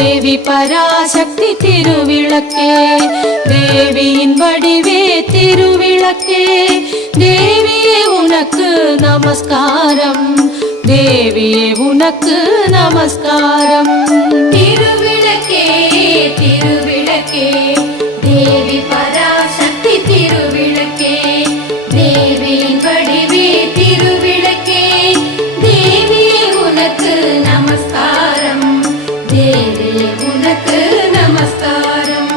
தேவி பராசக்தி திருவிளக்கே, தேவியின் வடிவே திருவிளக்கே, தேவியே உனக்கு நமஸ்காரம், தேவியே உனக்கு நமஸ்காரம். திருவிளக்கே திருவிளக்கே தேவி பராசக்தி திருவிளக்கே, தேவியின் வடிவே திருவிளக்கே, தேவியே உனக்கு நமஸ்காரம், தேவியே உனக்கு நமஸ்காரம்.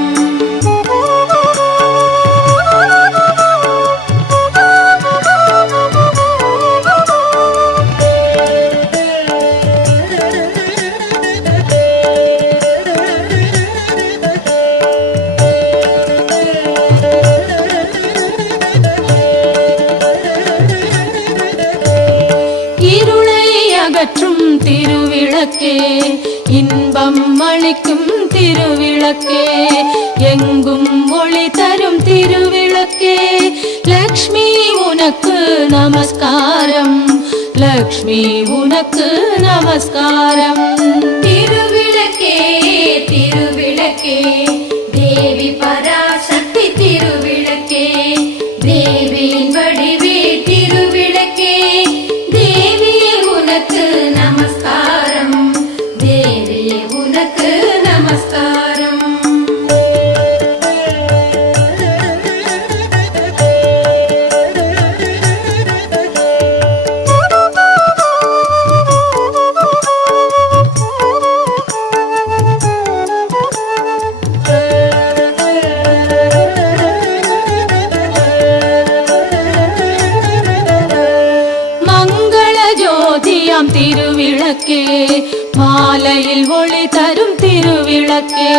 அகற்றும் திருவிளக்கே, இன்பம் அளிக்கும் திருவிளக்கே, எங்கும் ஒளி தரும் திருவிளக்கே, லக்ஷ்மி உனக்கு நமஸ்காரம், லக்ஷ்மி உனக்கு நமஸ்காரம். திருவிளக்கே திருவிளக்கே தேவி பராசக்தி திருவிளக்கே, தேவியின் வடிவே திருவிளக்கே, தேவியே உனக்கு நமஸ்காரம், தேவியே உனக்கு நமஸ்காரம். திருவிளக்கே, மாலையில் ஒளி தரும் திருவிளக்கே,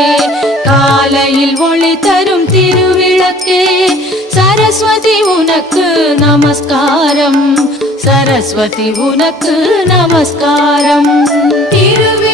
காலையில் ஒளி தரும் திருவிளக்கே, சரஸ்வதி உனக்கு நமஸ்காரம், சரஸ்வதி உனக்கு நமஸ்காரம். திருவிளக்கே